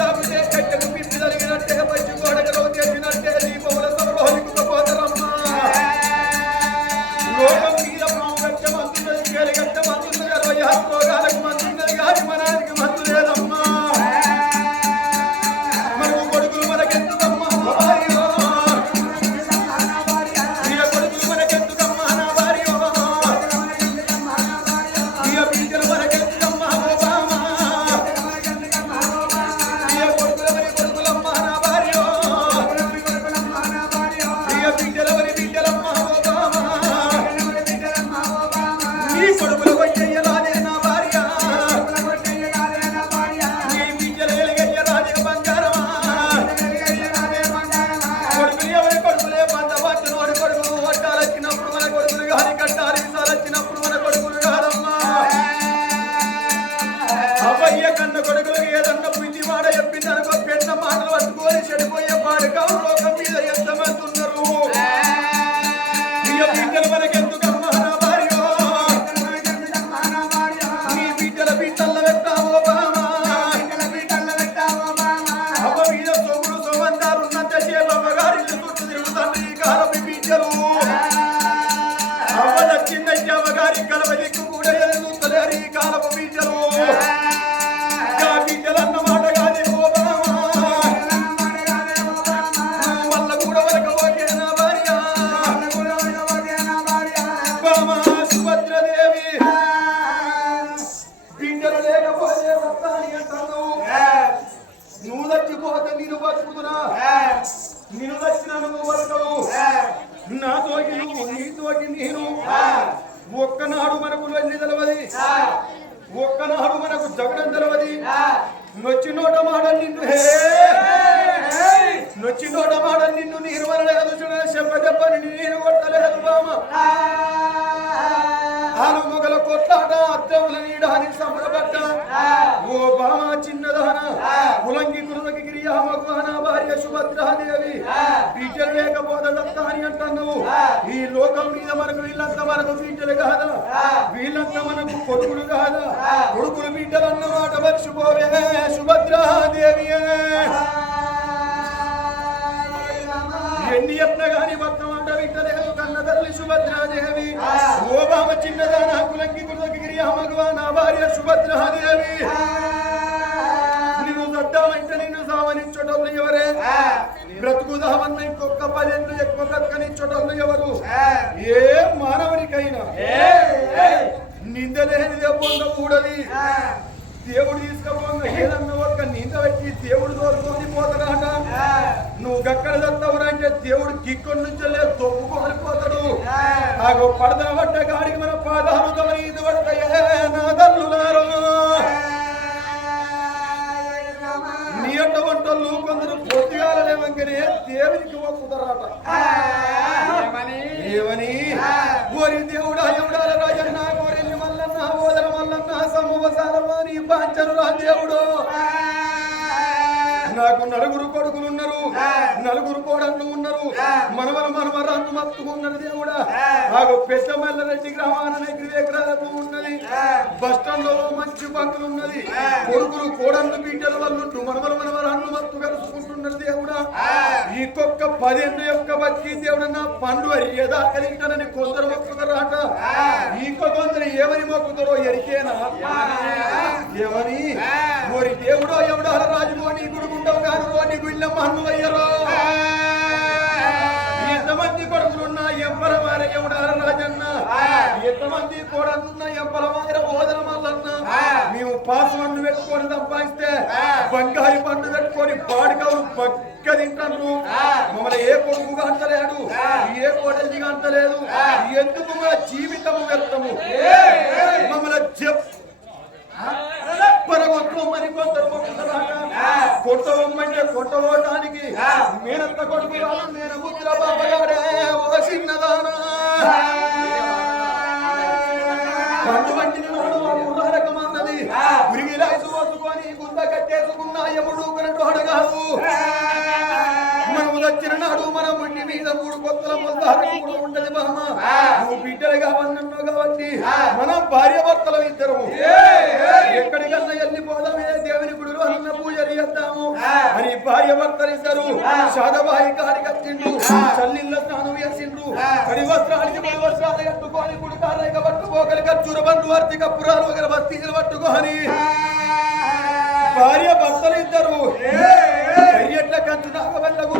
love me, they take the మాటలు పట్టుకొని చెడిపోయే పాడుగా మాట నిన్ను హే నొచ్చి నోట మాట నిన్ను నీరు వరలేదు చూడ చెప్ప చెప్పని నేను కొట్టలేదు బామ. ఆలు మొగల కొట్లాట అద్దముల నీడాని సంబరపడ్డ ఓ బామ చిన్నదాన కులంగి కులకి గిరియా మగవాన భార్య సుభద్రాదేవి బీటలు లేకపోతే దత్తా అని అంటున్నావు. ఈ లోకం మీద మనకు వీళ్ళంతా మనకు బీటలు కాదా? వీళ్ళంతా మనకు కొడుకులు కాదా? కొడుకులు బీటలు అన్నమాట మర్చిపోవే సుభద్రాదేవి ఎన్ని ఎట్ల గాని భక్తం అంట వింటలేదు కన్న తల్లి సుభద్రాదేవి. ఓ బామ చిన్నదాన కులంకి కులకి గిరియా మగవాన భార్య సుభద్రాదేవి. బ్రతుకుదామన్న ఇంకొక పదేళ్ళు ఎక్కువ బ్రతకనిచ్చటోళ్ళు ఎవరు? ఏ మానవునికైనా నిందలేనిదే పొందకూడది దేవుడు తీసుకపోగా ఏదన్నా ఒక్క నింద పెట్టి దేవుడు దోరుకొని పోతాడట. నువ్వు గక్కడ దత్తవురా అంటే దేవుడు గిక్కడి నుంచి తొప్పుకొని పోతాడు. ఆ పడదన పడ్డ గాడికి మన పాదాలు తమనీది పడతాయే నా తల్లులారు. లేవంకనే దేవునికి మొక్కుతారట. ఏమని? ఓరి దేవుడా ఎవడాల రాజన్న ఓరెల్లి మల్లన్న ఓదర మల్లన్న సమవసారమని పాంచను రా దేవుడు. నాకు నలుగురు కొడుకులు ఉన్నారు. నలుగురు కోడళ్ళు ఉన్నారు. మనవల మనవరాన్ని మత్తుకున్నారు దేవుడా. నాకు పెద్ద మల్లరెడ్డి గ్రామాన ఉన్నది బస్ స్టాండ్లో మంచి బంకులు ఉన్నది. కొడుకులు కోడళ్ళు బిడ్డల వాళ్ళు మనవల మనవరాన్ని మత్తు కలుసుకుంటున్నారు దేవుడా. ఈ కొక్క పదేళ్ళు యొక్క బతికి దేవుడు నా పండు అయ్యేదా కలిగిటానని కొందరు మొక్కుతారట ఇంకో కొందరు ఏమని మొక్కుతారో ఎరికేనా? ఏమని ఓరి దేవుడో ఎవడో బంగారు పండు పెట్టుకొని బాడికవులు పక్క తింటారు మమ్మల్ని ఏ కొడుకు అంటలేడు. ఏ కోడలిగా అంటలేదు. ఎందుకు మా జీవితము వ్యర్థము? మమ్మల్ని చెప్ పరగొట్టమని కొందరు కొట్టవమ్మంటే కొట్టవటానికి మేనత్త కొడుకు నేను ముద్ర బాబగాడే ఓ చిన్నదానా. పండు వంటిన మనము వచ్చిన నాడు మన ముట్టి మీద మూడు కొత్తల ముద్దారం కూడా బామ్మ నువ్వు బిడ్డలుగా వన్నన్నావు కాబట్టి మన భార్య భర్తల ఇద్దరు ఎక్కడికన్నా వెళ్ళిపోదామే దేవుని గుడిలో అన్న పూజలు చేద్దాము. అని భార్య భర్తలు ఇద్దరు శాదబాయి కాడి కట్టిండు చల్లిళ్ళ స్నానం చేసిండ్రు. కడి వస్త్రాలకి పడి వస్త్రాలు కట్టుకొని గుడికారైక పట్టుకోగలి ఖర్చుర బంధు వర్తి కప్పురాలు వగల బస్తీలు పట్టుకొని. భార్య భర్తలు ఇద్దరు. ఎట్ల కంచు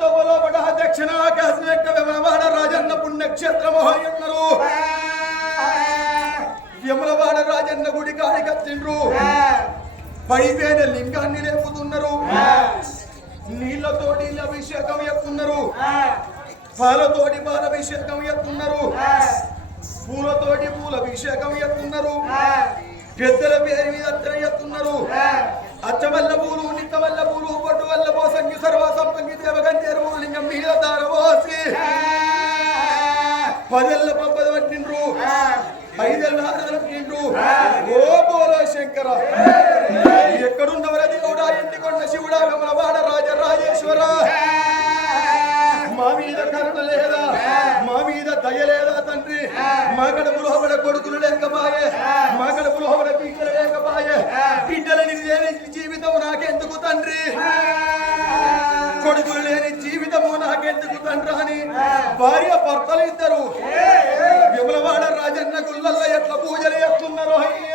తోపలోపట దక్షిణ ఆకాశం యొక్క విమలవాడ రాజన్న పుణ్యక్షేత్రము అన్నారు విమలవాడ రాజన్న గుడి కాడికి వచ్చిండ్రు పైపైన లింగాన్ని లేపుతున్నారు నీళ్ళతోటి అభిషేకం ఎత్తున్నారు పాలతోటి పాలభిషేకం ఎత్తున్నారు పూలతోటి పూల అభిషేకం ఎత్తున్నారు పెద్దల పేరు మీద అత్తన ఎత్తున్నారు అచ్చవల్ల పూలు నిత్తవల్ల పూలు పట్టు వల్ల పోసంగి సర్వ సంపంగి దేవగంజేరు లింగం మీద దారవోసి పదెల్ల పబ్బది పట్టిండ్రు ఐదెల్ల ఆరుదల పట్టిండ్రు ఓ బోలో శంకర తండ్రి అని భార్య భర్తలు ఇద్దరు. విమలవాడ రాజన్న గుళ్ళల్లో ఎట్లా పూజలు చేస్తున్నారో అయ్యి